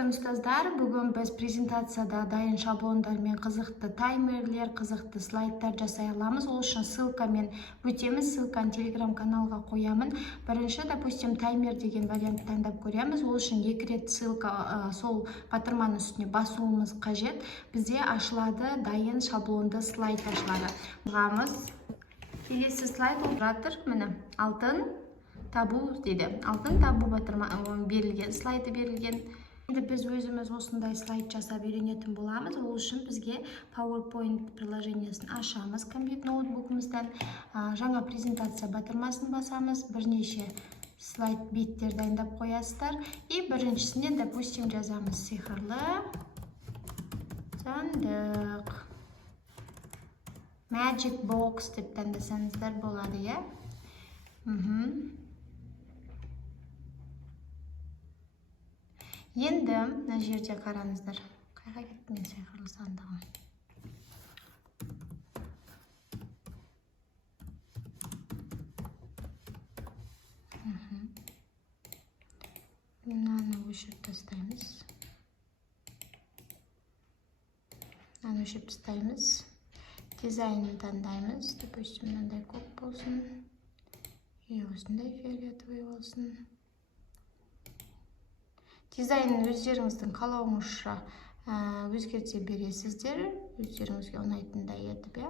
күн ұстаздар, бүгін біз презентацияда дайын шаблондар мен қызықты таймерлер, қызықты слайдтар жасай аламыз. Ол үшін ссылкамен өтеміз, ссылканы телеграм каналға қоямын. Бірінші, допустим, таймер деген вариант таңдап көреміз. Ол үшін 2 рет ссылка сол батырманың үстіне басуымыз қажет. Бізде ашылады дайын шаблонды слайд ашылады. Бұғамыз. Келесі слайд ол жатыр, міне, алтын табу дейді. Алтын табу батырма берілген, слайды берілген. Енді біз өзіміз осындай слайд жасап үйренетін боламыз. Ол үшін бізге PowerPoint приложениесін ашамыз компьютер ноутбугымыздан. Жаңа презентация батырмасын басамыз. Бірнеше слайд беттер дайындап қоясыздар. И біріншісіне, допустим, жазамыз сиқырлы сандық. Magic box деп таңдасаңыздар болады, я? Енді мына жерде қараңыздар. Қайға кетті мен сиқырлы сандығым? Мынаны өшіріп тастаймыз. Мынаны өшіріп тастаймыз. Дизайнын таңдаймыз. Допустим, мынандай көк болсын. И осындай фиолетовый болсын. Дизайнын өздеріңіздің қалауыңызша өзгерте бересіздер. Өздеріңізге ұнайтындай етіп,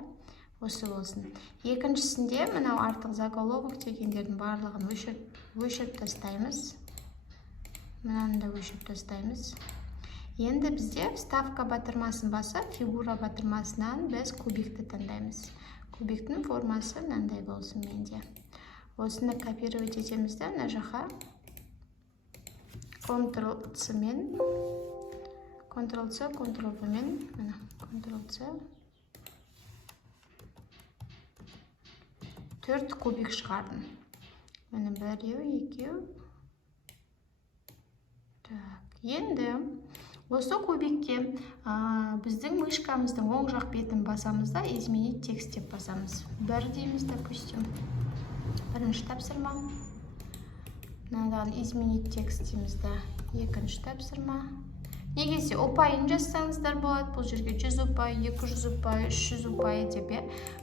осы болсын. Екіншісінде мынау артық заголовок дегендердің барлығын өшіріп тастаймыз. Мынаны да өшіріп тастаймыз. Енді бізде вставка батырмасын басып, фигура батырмасынан біз кубикті таңдаймыз. Кубиктің формасы мынандай болсын менде. Осыны копировать етеміз де, мына жаққа Ctrl-C мен, Ctrl-C, Ctrl-V мен, мына Ctrl-C. 4 кубик шығардым. Міне 1, 2. Так, енді осы кубикке біздің мышкамыздың оң жақ бетін басамыз да, изменить текст деп басамыз. 1 дейміз, допустим. Бірінші тапсырма. Мынадан изменить текст дейміз да, екінші тапсырма. Негесе ұпайын жазсаңыздар болады. Бұл жерге 100 ұпай, 200 ұпай, 300 ұпай деп,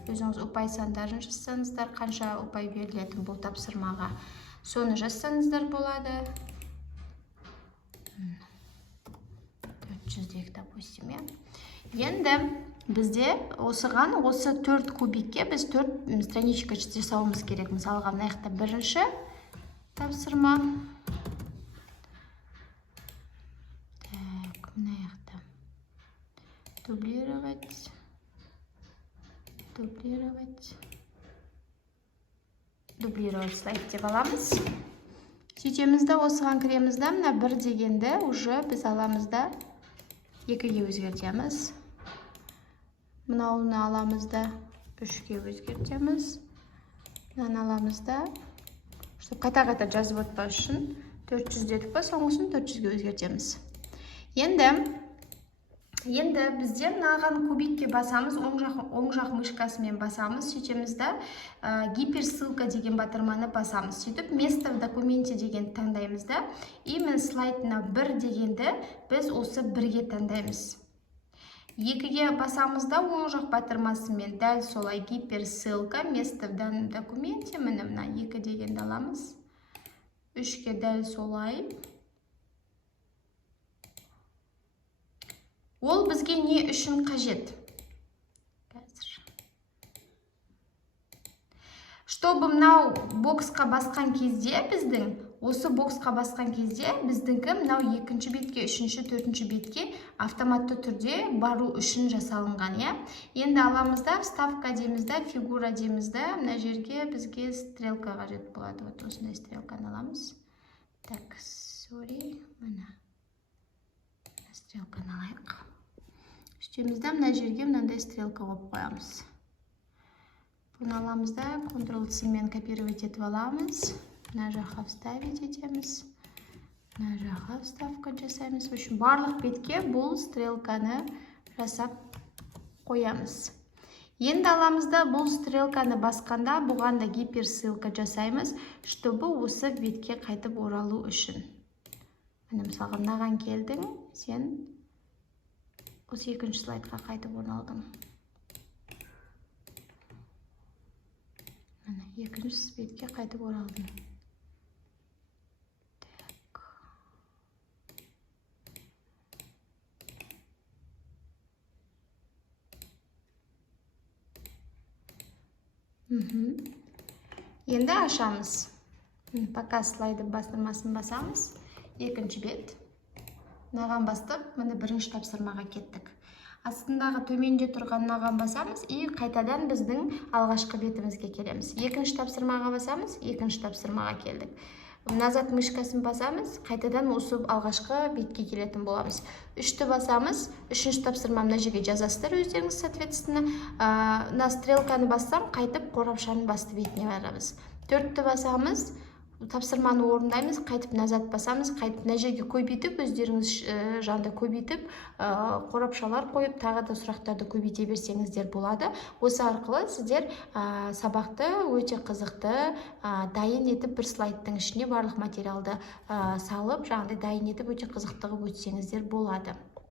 өзіңіз ұпай сандарын жазсаңыздар, қанша ұпай берілетін бұл тапсырмаға. Соны жазсаңыздар болады. 400-дегі, допустим, Енді бізде осы 4 кубикке біз 4 страничка жасауымыз керек. Мысалға, мына жақта бірінші тапсырма. Так, мына жақта. Дублировать. Дублировать слайд деп аламыз. Сөйтеміз де осыған кіреміз де, мына 1 дегенді уже біз аламыз да 2-ге өзгертеміз. Мынауны аламыз да 3-ге өзгертеміз. Мынаны аламыз да, чтобы қайта-қайта жазып өтпес үшін 400 дедік па, соңғысын 400-ге өзгертеміз. Енді бізде мынаған кубикке басамыз, оң жақ мышкасымен басамыз. Сөйтеміз де гиперссылка деген батырманы басамыз. Сөйтіп, место в документе деген таңдаймыз да, именно слайдына 1 дегенді біз осы 1-ге таңдаймыз. 2-ге басамыз да, оң жақ батырмасымен дәл солай гиперссылка, место в данном документе, мына 2 дегенді аламыз. 3-ге дәл солай. Ол бізге не үшін қажет? Чтобы мынау боксқа басқан кезде осы боксқа басқан кезде біздіңкі мынау 2-ші бетке, 3-ші, 4-ші бетке автоматты түрде бару үшін жасалынған, Енді аламыз да, вставка дейміз да, фигура дейміз да, мына жерге бізге стрелка қажет болады. Вот осындай стрелканы аламыз. Так, sorry, мына стрелканы алайық. Үстемізді мына жерге мынандай стрелка қойып қоямыз. Бұны аламыз да, Ctrl-C мен копировать етіп аламыз. Мына жаққа вставить етеміз. Мына жаққа вставка жасаймыз. Үшін барлық бетке бұл стрелканы жасап қоямыз. Енді аламызда бұл стрелканы басқанда бұған да гиперссылка жасаймыз, чтобы осы бетке қайтып оралу үшін. міне мысалға мынаған келдің, сен осы екінші слайдқа қайтып орналдың. Міне екінші бетке қайтып оралдың. Енді ашамыз. Пока слайды бастырмасын басамыз. Екінші бет. Мынаған бастып, міне бірінші тапсырмаға кеттік. Астындағы төменде тұрған мынаған басамыз и қайтадан біздің алғашқы бетімізге келеміз. Екінші тапсырмаға басамыз, екінші тапсырмаға келдік. Назад мышкасын басамыз, қайтадан осы алғашқы бетке келетін боламыз. Үшті басамыз, үшінші тапсырма мына жерге жазасыздар өздеріңіз, соответственно. Мына стрелканы бассам, қайтып қорапшаның басты бетіне барамыз. Төртті басамыз, тапсырманы орындаймыз, қайтып назад басамыз, қайтып мына жерге көбейтіп, өздеріңіз жаңағыдай көбейтіп, қорапшалар қойып, тағы да сұрақтарды көбейте берсеңіздер болады. Осы арқылы сіздер сабақты өте қызықты дайын етіп, бір слайдтың ішіне барлық материалды салып, жаңағыдай дайын етіп, өте қызықты қылып өтсеңіздер болады.